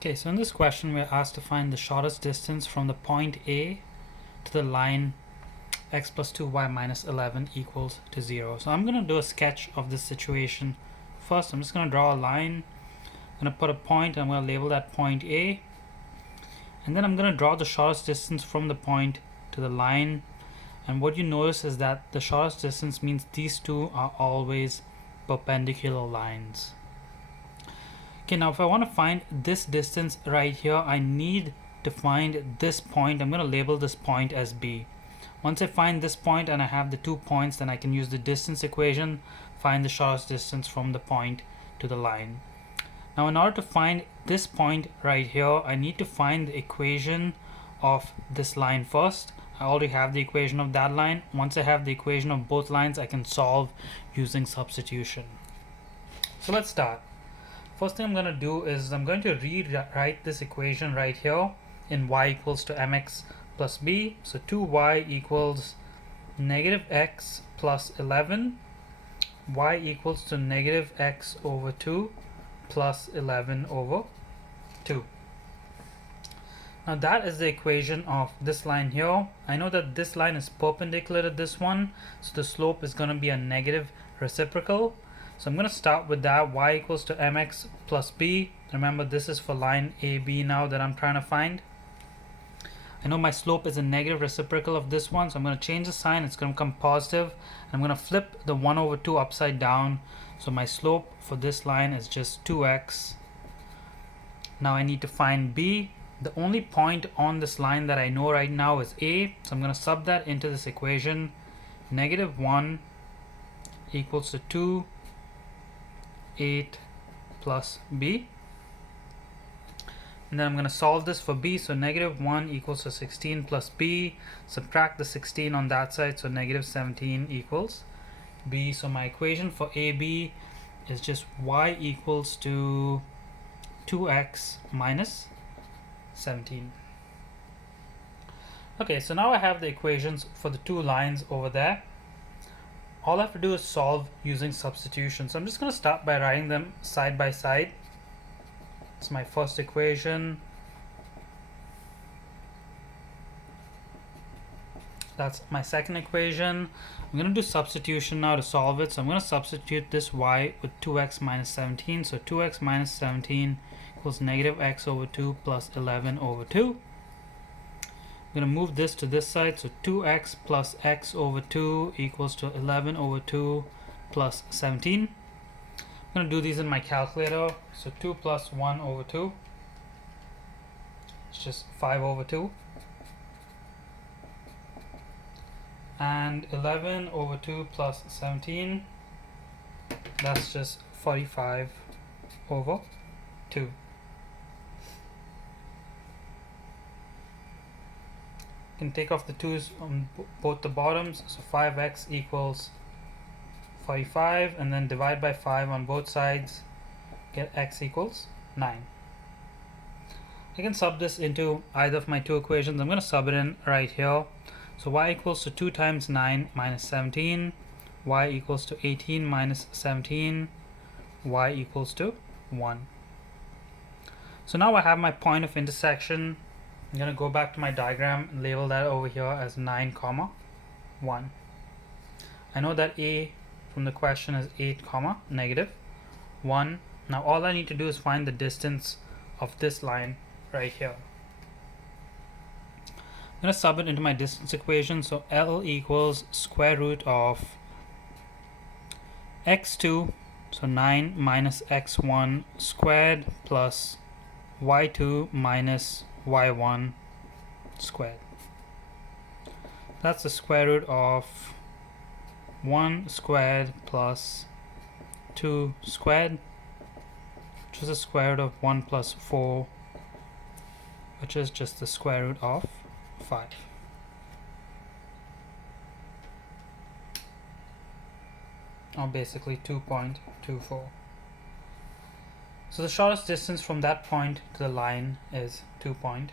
Okay, so in this question we're asked to find the shortest distance from the point A to the line x plus 2y minus 11 equals to 0. So I'm going to do a sketch of this situation. First, I'm just going to draw a line. I'm going to put a point. I'm going to label that point A. And then I'm going to draw the shortest distance from the point to the line. And what you notice is that the shortest distance means these two are always perpendicular lines. Okay, now if I want to find this distance right here, I need to find this point. I'm going to label this point as B. Once I find this point and I have the 2 points, then I can use the distance equation, find the shortest distance from the point to the line. Now in order to find this point right here, I need to find the equation of this line first. I already have the equation of that line. Once I have the equation of both lines, I can solve using substitution. So let's start. First thing I'm going to do is I'm going to rewrite this equation right here in y equals to mx plus b. So 2y equals negative x plus 11, y equals to negative x over 2 plus 11 over 2. Now that is the equation of this line here. I know that this line is perpendicular to this one, so the slope is going to be a negative reciprocal. So I'm going to start with that, y equals to mx plus b. Remember, this is for line AB now that I'm trying to find. I know my slope is a negative reciprocal of this one, so I'm going to change the sign. It's going to become positive. I'm going to flip the 1 over 2 upside down. So my slope for this line is just 2x. Now I need to find b. The only point on this line that I know right now is a, so I'm going to sub that into this equation. Negative 1 equals to 2, 8 plus b. And then I'm going to solve this for b, so negative 1 equals to 16 plus b. Subtract the 16 on that side, so negative 17 equals b. So my equation for AB is just y equals to 2x minus 17. Okay, so now I have the equations for the two lines over there. All I have to do is solve using substitution. So I'm just going to start by writing them side by side. It's my first equation. That's my second equation. I'm going to do substitution now to solve it. So I'm going to substitute this y with 2x minus 17. So 2x minus 17 equals negative x over 2 plus 11 over 2. I'm going to move this to this side, so 2x plus x over 2 equals to 11 over 2 plus 17. I'm going to do these in my calculator. So 2 plus 1 over 2, it's just 5 over 2. And 11 over 2 plus 17, that's just 45 over 2. Can take off the 2's on both the bottoms, so 5x equals 45, and then divide by 5 on both sides, get x equals 9. I can sub this into either of my two equations. I'm going to sub it in right here. So y equals to 2 times 9 minus 17, y equals to 18 minus 17, y equals to 1. So now I have my point of intersection. I'm going to go back to my diagram and label that over here as 9, 1. I know that a from the question is 8, negative 1. Now all I need to do is find the distance of this line right here. I'm going to sub it into my distance equation. So L equals square root of x2, so 9 minus x1 squared plus y2 minus y1 squared. That's the square root of 1 squared plus 2 squared, which is the square root of 1 plus 4, which is just the square root of 5. Or basically 2.24. So the shortest distance from that point to the line is 2.24.